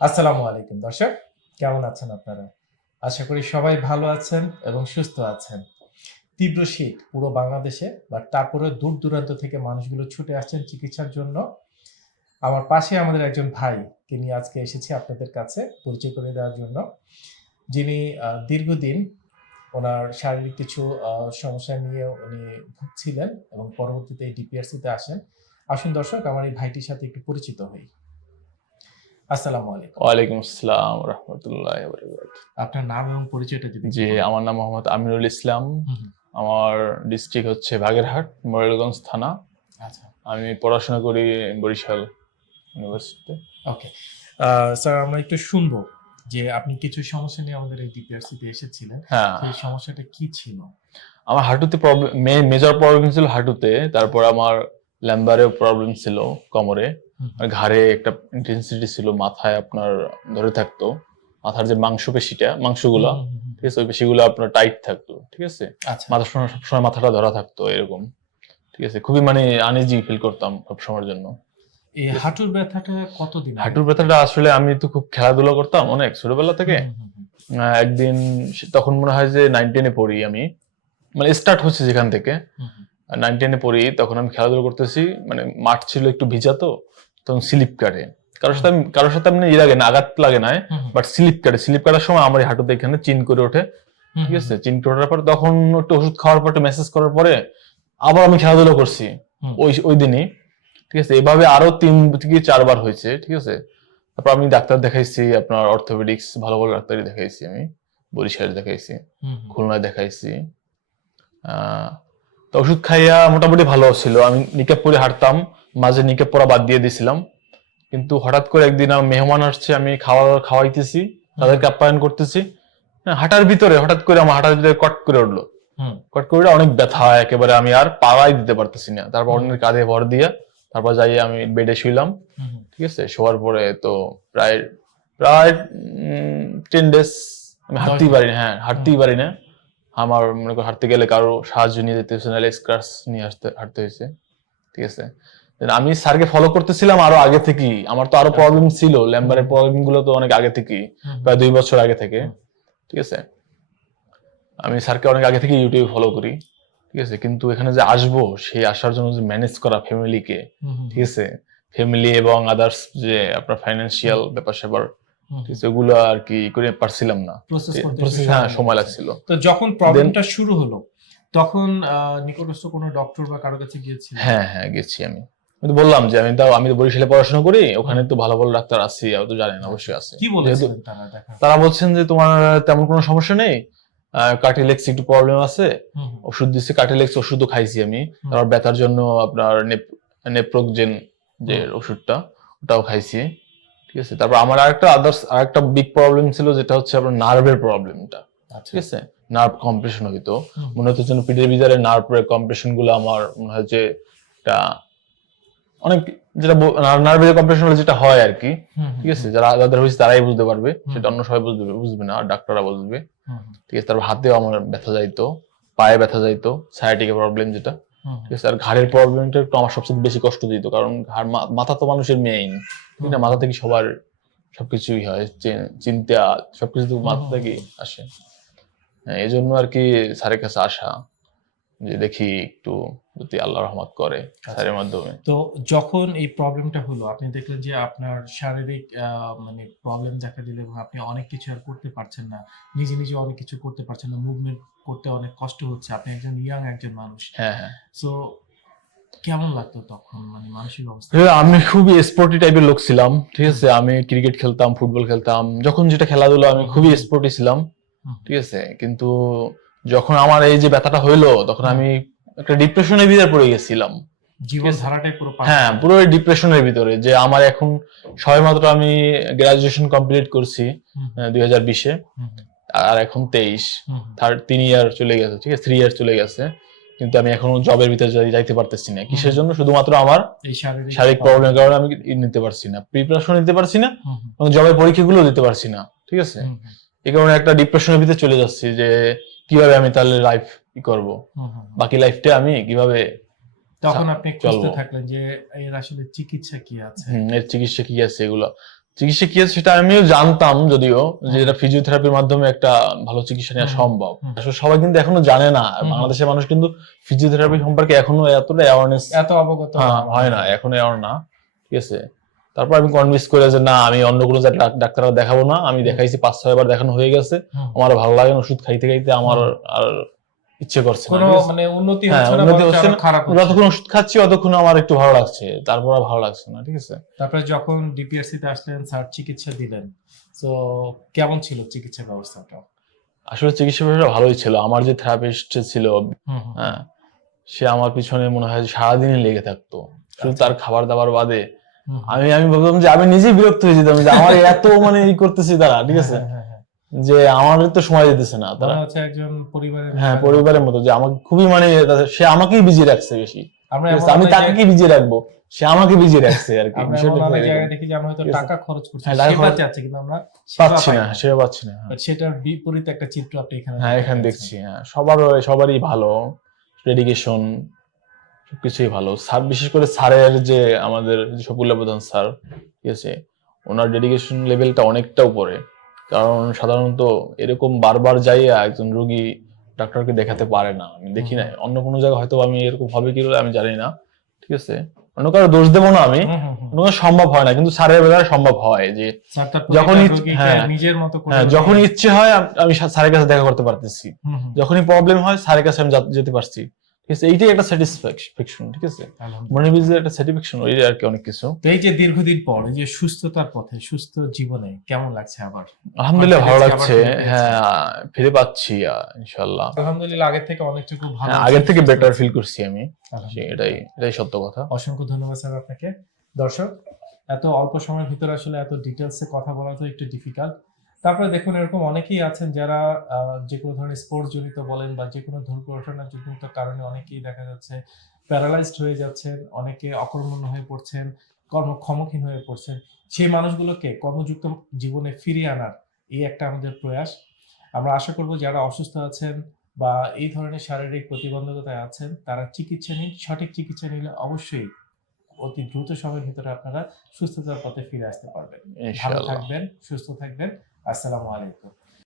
আসসালামু আলাইকুম। দর্শক, কেমন আছেন আপনারা? আশা করি সবাই ভালো আছেন এবং সুস্থ আছেন। তীব্র শীত পুরো বাংলাদেশে বাট তারপরে দূর দূরান্ত থেকে মানুষগুলো ছুটে আসছেন চিকিৎসার জন্য। আমার পাশে আমাদের একজন ভাই, তিনি আজকে এসেছি আপনাদের কাছে পরিচয় করে দেওয়ার জন্য। যিনি দীর্ঘদিন ওনার শারীরিক কিছু সমস্যা নিয়ে উনি ভুগছিলেন এবং পরবর্তীতে এই ডিপিআরসিতে আসেন। আসুন দর্শক, আমার এই ভাইটির সাথে একটু পরিচিত হই। আসসালামু আলাইকুম। ওয়ালাইকুম আসসালাম রহমতুল্লাহ আপনার নাম এবং পরিচয়টা যদি জি আমার নাম মোহাম্মদ আমিনুল ইসলাম। আমার ডিস্ট্রিক্ট হচ্ছে বাগেরহাট মোরেলগঞ্জ থানা। আচ্ছা। আমি পড়াশোনা করি বরিশাল ইউনিভার্সিটিতে। ওকে। স্যার আমরা একটু শুনব যে আপনি কিছু সমস্যা নিয়ে আমাদের এই ডিপিআরসি তে এসেছিলেন। হ্যাঁ। সেই সমস্যাটা কি ছিল? আমার হাঁটুতে প্রবলেম মেজর প্রবলেম ছিল হাঁটুতে তারপর আমার ল্যাম্বারেও প্রবলেম ছিল কোমরে। ঘাড়ে একটা ইন্টেন্সিটি ছিল মাথায় আপনার ধরে থাকতো। মাথার যে মাংসপেশিটা মাংসগুলো। ঠিক আছে? ওই পেশিগুলো আপনার টাইট থাকতো ঠিক আছে? আচ্ছা। মাথার সময় সবসময় মাথাটা ধরা থাকতো এরকম ঠিক আছে? খুবই মানে আনইজি ফিল করতাম সব সময়ের জন্য। এই হাঁটুর ব্যথাটা কতদিন হাঁটুর ব্যথাটা আসলে আমি তো খুব খেলাধুলা করতাম অনেক ছোটবেলা থেকে। একদিন তখন মনে হয় যে নাইন টেনে পড়ি আমি। মানে স্টার্ট হচ্ছে যেখান থেকে। নাইন টেনে পড়ি তখন আমি খেলাধুলা করতেছি মানে মাঠ ছিল একটু ভিজা তো। তখন স্লিপ কাটে। কারোর সাথে কারোর সাথে আমি ইয়ে লাগে না আঘাত লাগে না বাট স্লিপ কাটে। স্লিপ কাটার সময় আমার হাঁটুতে এখানে চিন করে ওঠে। ঠিক আছে? চিন করে ওঠার পর তখন একটু ওষুধ খাওয়ার পর একটু মেসেজ করার পরে আবার আমি খেলাধুলা করছি। ওই ওই দিনই। ঠিক আছে? এভাবে আরও তিন থেকে চারবার হয়েছে। ঠিক আছে? তারপর আমি ডাক্তার দেখাইছি আপনার অর্থোপেডিক্স ভালো ভালো ডাক্তারই দেখাইছি আমি। বরিশালে দেখাইছি। খুলনায় দেখাইছি। আহ, তো ওষুধ খাইয়া মোটামুটি ভালো ছিল। আমি নিকেপ পরে হাঁটতাম। মাঝে নিকে পড়া বাদ দিয়ে দিছিলাম। কিন্তু হঠাৎ করে একদিন আমার মেহমান আসছে আমি খাওয়া দাওয়া খাওয়াইতেছি তাদেরকে আপ্যায়ন করতেছি। হ্যাঁ, হাঁটার ভিতরে হঠাৎ করে আমার হাঁটার ভিতরে কট করে উঠল। কট করে অনেক ব্যথা একেবারে আমি আর পাড়াই দিতে পারতেছি না। তারপর অন্যের কাঁধে ভর দিয়ে তারপর যাই আমি বেডে শুইলাম। ঠিক আছে? শোয়ার পরে তো প্রায় প্রায় টেন ডেজ আমি হাঁটতেই পারি না হ্যাঁ হাঁটতেই পারি না। আমার মনে করো হাঁটতে গেলে কারও সাহায্য নিয়ে যেতে হয়েছে নাহলে স্ক্রাচ নিয়ে আসতে হাঁটতে হয়েছে। ঠিক আছে? আমি স্যারকে ফলো করতেছিলাম আরও আগে থেকেই। আমার তো আরও প্রবলেম ছিল ল্যাম্বারের প্রবলেমগুলো তো অনেক আগে থেকেই প্রায় দুই বছর আগে থেকে। ঠিক আছে? আমি স্যারকে অনেক আগে থেকে ইউটিউবে ফলো করি। ঠিক আছে? কিন্তু এখানে যে আসব সেই আসার জন্য যে ম্যানেজ করা ফ্যামিলিকে ঠিক আছে? ফ্যামিলি এবং আদার্স যে আপনার ফাইন্যান্সিয়াল ব্যাপার স্যাপার ওগুলো আর কি করে পারছিলাম না। হ্যাঁ সময় লাগছিল। তো যখন প্রবলেমটা শুরু হলো তখন নিকটস্থ কোনো ডক্টর বা কারও কাছে গিয়েছিলেন? হ্যাঁ হ্যাঁ গেছি আমি। আমি তো বললাম যে আমি তাও আমি তো বরিশালে পড়াশোনা করি ওখানে তো ভালো ভালো ডাক্তার আছে তো জানেন অবশ্যই আছে। কি বলেছিলেন তারা বলছেন যে তোমার তেমন কোনো সমস্যা নেই কার্টিলেক্স একটু প্রবলেম আছে ওষুধ দিচ্ছে কার্টিলেক্স ওষুধও খাইছি আমি। তারপর ব্যথার জন্য আপনার নেপ্রোকজেন যে ওষুধটা ওটাও খাইছি। ঠিক আছে? তারপর আমার আরেকটা আদার্স আরেকটা বিগ প্রবলেম ছিল যেটা হচ্ছে আপনার নার্ভের প্রবলেমটা আচ্ছা। ঠিক আছে? নার্ভ কম্প্রেশন হইতো। মনে হতো যেন পিঠের ভিতরে নার্ভের কম্প্রেশনগুলো আমার মনে হয় যে একটা অনেক যেটা নার্ভের কম্প্রেশন হলে যেটা হয় আর কি ঠিক আছে? যারা যাদের হয়েছে তারাই বুঝতে পারবে সেটা অন্য সবাই বুঝবে বুঝবে না ডাক্তাররা বুঝবে ঠিক আছে তারপর হাতেও আমার ব্যথা যাইতো পায়ে ব্যথা যাইতো সায়াটিকের প্রবলেম যেটা ঠিক আছে? আর ঘাড়ের প্রবলেমটা একটু আমার সবচেয়ে বেশি কষ্ট দিত কারণ ঘাড় মাথা তো মানুষের মেইন ঠিক না? মাথা থেকে সবার সবকিছুই হয় চিন্তা সবকিছু মাথা। থেকে আসে। হ্যাঁ, এই জন্য আর কি স্যারের কাছে আসা যে দেখি একটু যদি আল্লাহ রহমত করে স্যারের মাধ্যমে। তো যখন এই প্রবলেমটা হলো আপনি দেখলেন যে আপনার শারীরিক মানে প্রবলেম দেখা দিল এবং আপনি অনেক কিছু আর করতে পারছেন না। নিজে নিজে অনেক কিছু করতে পারছেন না। মুভমেন্ট করতে অনেক কষ্ট হচ্ছে। আপনি একজন ইয়াং একজন মানুষ। হ্যাঁ হ্যাঁ। সো কেমন লাগতো তখন? মানে মানসিক অবস্থা? হ্যাঁ, আমি খুবই স্পোর্টি টাইপের লোক ছিলাম ঠিক আছে? আমি ক্রিকেট খেলতাম ফুটবল খেলতাম। যখন যেটা খেলাধুলা আমি খুবই স্পোর্টি ছিলাম ঠিক আছে? কিন্তু যখন আমার এই যে ব্যথাটা হইল তখন আমি একটা ডিপ্রেশনের ভিতরে পড়ে গেছিলাম। জীবন ধারাটাই পুরো হ্যাঁ পুরো ডিপ্রেশনের ভিতরে যে আমার এখন সবেমাত্র আমি গ্রাজুয়েশন কমপ্লিট করছি দুই হাজার বিশে আর এখন তেইশ। থার্ড তিন ইয়ার চলে গেছে ঠিক আছে? থ্রি ইয়ার চলে গেছে। কিন্তু আমি এখনও জবের ভিতরে যাইতে পারতেছি না। কিসের জন্য? শুধুমাত্র আমার শারীরিক প্রবলেমের কারণে আমি নিতে পারছি না। প্রিপারেশন নিতে পারছি না এবং জবের পরীক্ষাগুলো দিতে পারছি না ঠিক আছে? এই কারণে একটা ডিপ্রেশনের ভিতরে চলে যাচ্ছি যে কীভাবে আমি তাহলে লাইফ করব। বাকি লাইফটা আমি কীভাবে তখন আপনি খুঁজতে থাকলেন যে এর আসলে চিকিৎসা কি আছে? এর চিকিৎসা কি আছে এগুলো? চিকিৎসা কি আছে সেটা আমিও জানতাম যদিও যে এটা ফিজিওথেরাপির মাধ্যমে একটা ভালো চিকিৎসা নেওয়া সম্ভব। আসলে সবাই কিন্তু এখনও জানে না। বাংলাদেশের মানুষ কিন্তু ফিজিওথেরাপি সম্পর্কে এখনও এতটা অ্যাওয়ারনেস এত অবগত হয় না। এখনও অ্যাওয়ার না। ঠিক আছে? তারপর আমি কনভিন্স করে যে না আমি অন্য কোনো ডাক্তার দেখাবো না। আমি দেখাইছি পাঁচ ছয় বার দেখানো হয়ে গেছে। আমার ভালো লাগে না ওষুধ খাইতে খাইতে আমার আর ইচ্ছে করছে না? মানে উন্নতি হ্যাঁ, হচ্ছে না উন্নতি হচ্ছে খারাপ যতক্ষণ ওষুধ খাচ্ছি ততক্ষণ আমার একটু ভালো লাগছে। তারপর আর ভালো লাগছে না ঠিক আছে? তারপরে যখন ডিপিআরসি তে আসলেন স্যার চিকিৎসা দিলেন। তো কেমন ছিল চিকিৎসা ব্যবস্থাটা? আসলে চিকিৎসা ব্যবস্থা ভালোই ছিল। আমার যে থেরাপিস্ট ছিল। হ্যাঁ সে আমার পিছনে মনে হয় সারাদিনই লেগে থাকতো। শুধু তার খাবার দাবার বাদে। আমি আমি ভাবতাম যে আমি নিজেই বিরক্ত হয়ে যেতাম যে আমার এত মানে ই করতেছি তারা ঠিক আছে হ্যাঁ, হ্যাঁ, হ্যাঁ। যে আমার তো সময় দিতেছে না তারা হচ্ছে একজন পরিবারের হ্যাঁ পরিবারের মতো যে আমাকে খুবই মানে সে আমাকেই বিজি রাখছে বেশি? আমি তাকে কি বিজি রাখব সে আমাকে বিজি রাখছে আর কি বিষয়টা জায়গায় দেখি যে আমরা হয়তো টাকা খরচ করছি হ্যাঁ, টাকা সেবা চাচ্ছি কিন্তু আমরা পাচ্ছি না। পাচ্ছি না হ্যাঁ। সেটার বিপরীত একটা চিত্র আপনি এখানে হ্যাঁ এখানে দেখছি হ্যাঁ সবার সবারই ভালো ডেডিকেশন সবকিছুই ভালো। স্যার বিশেষ করে স্যারের যে আমাদের যে প্রধান স্যার ঠিক আছে ওনার ডেডিকেশন লেভেলটা অনেকটা উপরে। কারণ সাধারণত এরকম বারবার যাইয়া একজন রোগী ডাক্তারকে দেখাতে পারে না। আমি দেখি না অন্য কোনো জায়গায় হয়তো আমি এরকম হবে কি আমি জানি না। ঠিক আছে? অন্য কারও দোষ দেবো না আমি। সম্ভব হয় না। কিন্তু স্যারের বেলায় সম্ভব হয় যে যখনই- হ্যাঁ। নিজের মতো হ্যাঁ যখন ইচ্ছে হয় আমি স্যারের কাছে দেখা করতে পারতেছি। যখনই প্রবলেম হয় স্যারের কাছে আমি যেতে পারছি। ঠিক আছে? এইটাই একটা স্যাটিসফ্যাকশন ঠিক আছে? আলহামদুলিল্লাহ। মনে একটা স্যাটিসফ্যাকশন ওই আর কি অনেক কিছু। এই যে দীর্ঘদিন পর এই যে সুস্থতার পথে সুস্থ জীবনে কেমন লাগছে আবার? আলহামদুলিল্লাহ ভালো লাগছে। আবার ফিরে পেয়েছি। হ্যাঁ ফিরে পাচ্ছি আলহামদুলিল্লাহ আগের থেকে অনেকটুকু ভালো হ্যাঁ, আগের থেকে বেটার ফিল করছি আমি। এটাই এটাই সত্য কথা। অসংখ্য ধন্যবাদ স্যার আপনাকে। দর্শক এত অল্প সময়ের ভিতরে আসলে এত ডিটেলসে কথা বলা তো একটু ডিফিকাল্ট তারপরে দেখুন এরকম অনেকেই আছেন যারা যে কোনো ধরনের স্পোর্টস জনিত বলেন বা যে কোনো দুর্ঘটনা জনিত কারণে অনেকেই দেখা যাচ্ছে প্যারালাইজড হয়ে যাচ্ছেন অনেকে অকর্মণ্য হয়ে পড়ছেন কর্মক্ষমহীন হয়ে পড়ছেন। সেই মানুষগুলোকে কর্মযুক্ত জীবনে ফিরিয়ে আনার এই একটা আমাদের প্রয়াস। আমরা আশা করব যারা অসুস্থ আছেন বা এই ধরনের শারীরিক প্রতিবন্ধকতায় আছেন তারা চিকিৎসা নিন সঠিক চিকিৎসা নিলে অবশ্যই অতি দ্রুত সময়ের ভিতরে আপনারা সুস্থতার পথে ফিরে আসতে পারবেন। ভালো থাকবেন সুস্থ থাকবেন। আসসালামু আলাইকুম।